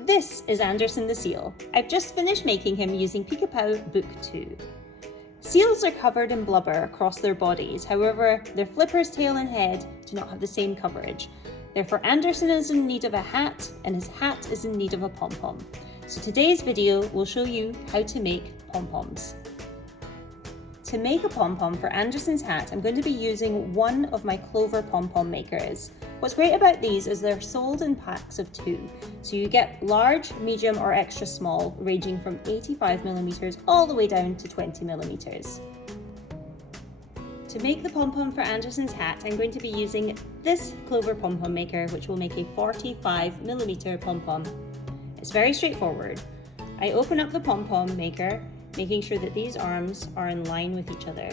This is Anderson the seal. I've just finished making him using Pica-Pow Book 2. Seals are covered in blubber across their bodies, however, their flippers, tail and head do not have the same coverage. Therefore, Anderson is in need of a hat, and his hat is in need of a pom-pom. So today's video will show you how to make pom-poms. To make a pom-pom for Anderson's hat, I'm going to be using one of my Clover Pom Pom makers. What's great about these is they're sold in packs of 2. So you get large, medium or extra small, ranging from 85mm all the way down to 20mm. To make the pom-pom for Anderson's hat, I'm going to be using this Clover Pom Pom maker, which will make a 45mm pom-pom. It's very straightforward. I open up the pom-pom maker, making sure that these arms are in line with each other.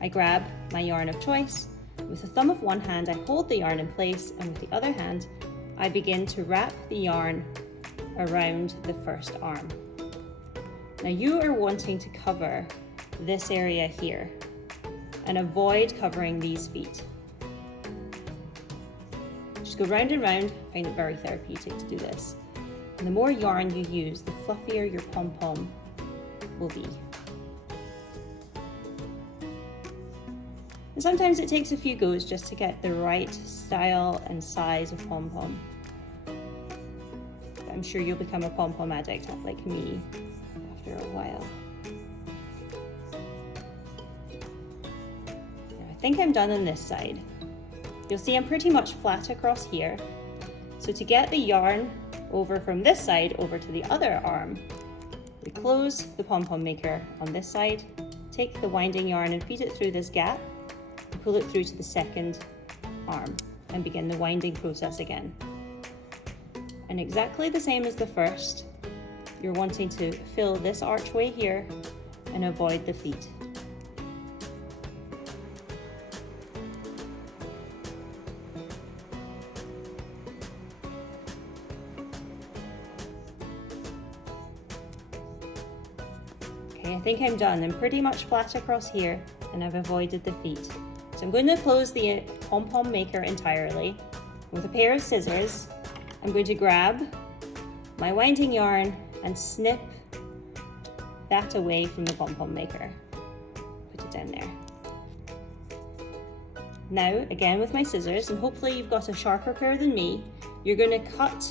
I grab my yarn of choice. With the thumb of one hand, I hold the yarn in place, and with the other hand, I begin to wrap the yarn around the first arm. Now you are wanting to cover this area here and avoid covering these feet. Just go round and round. I find it very therapeutic to do this. And the more yarn you use, the fluffier your pom-pom will be. And sometimes it takes a few goes just to get the right style and size of pom-pom. I'm sure you'll become a pom-pom addict like me after a while. Now, I think I'm done on this side. You'll see I'm pretty much flat across here. So to get the yarn over from this side over to the other arm, we close the pom-pom maker on this side, take the winding yarn and feed it through this gap, pull it through to the second arm and begin the winding process again. And exactly the same as the first, you're wanting to fill this archway here and avoid the feet. Okay, I think I'm done. I'm pretty much flat across here and I've avoided the feet. So I'm going to close the pom-pom maker entirely. With a pair of scissors, I'm going to grab my winding yarn and snip that away from the pom-pom maker. Put it down there. Now, again with my scissors, and hopefully you've got a sharper pair than me, you're going to cut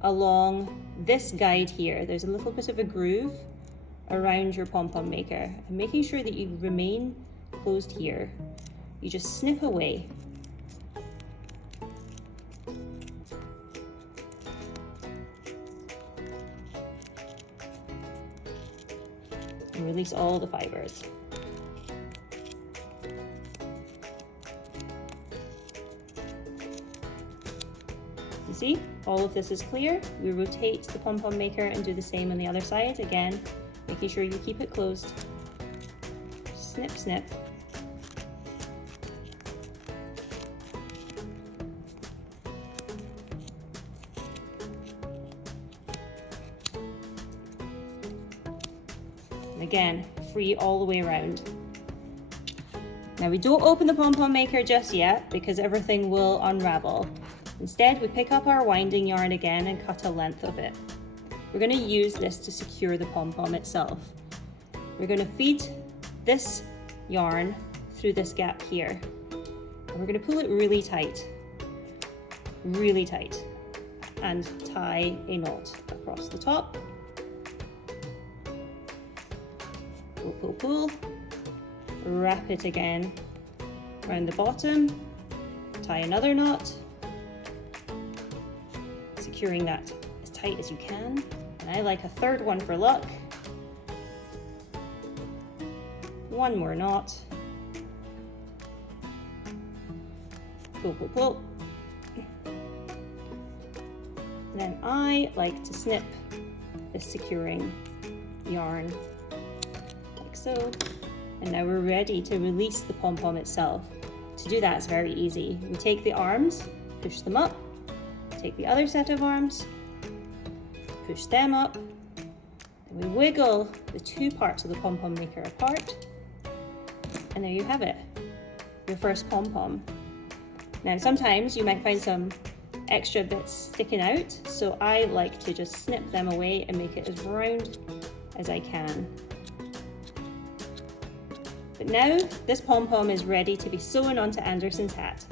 along this guide here. There's a little bit of a groove around your pom-pom maker, and making sure that you remain closed here. You just snip away. And release all the fibers. You see, all of this is clear. We rotate the pom-pom maker and do the same on the other side. Again, making sure you keep it closed. Snip, snip. And again, free all the way around. Now we don't open the pom-pom maker just yet because everything will unravel. Instead, we pick up our winding yarn again and cut a length of it. We're going to use this to secure the pom-pom itself. We're going to feed this yarn through this gap here. And we're going to pull it really tight, and tie a knot across the top. Pull, pull, pull. Wrap it again around the bottom, tie another knot, securing that as tight as you can. And I like a third one for luck. One more knot. Pull, pull, pull. And then I like to snip the securing yarn like so. And now we're ready to release the pom-pom itself. To do that, it's very easy. We take the arms, push them up, take the other set of arms, push them up, and we wiggle the two parts of the pom-pom maker apart, and there you have it, your first pom-pom. Now sometimes you might find some extra bits sticking out, so I like to just snip them away and make it as round as I can. But now this pom-pom is ready to be sewn onto Anderson's hat.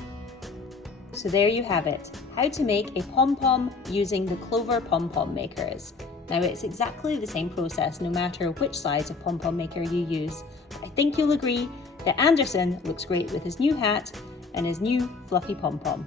So there you have it, how to make a pom-pom using the Clover Pom Pom makers. Now it's exactly the same process no matter which size of pom-pom maker you use, but I think you'll agree that Anderson looks great with his new hat and his new fluffy pom-pom.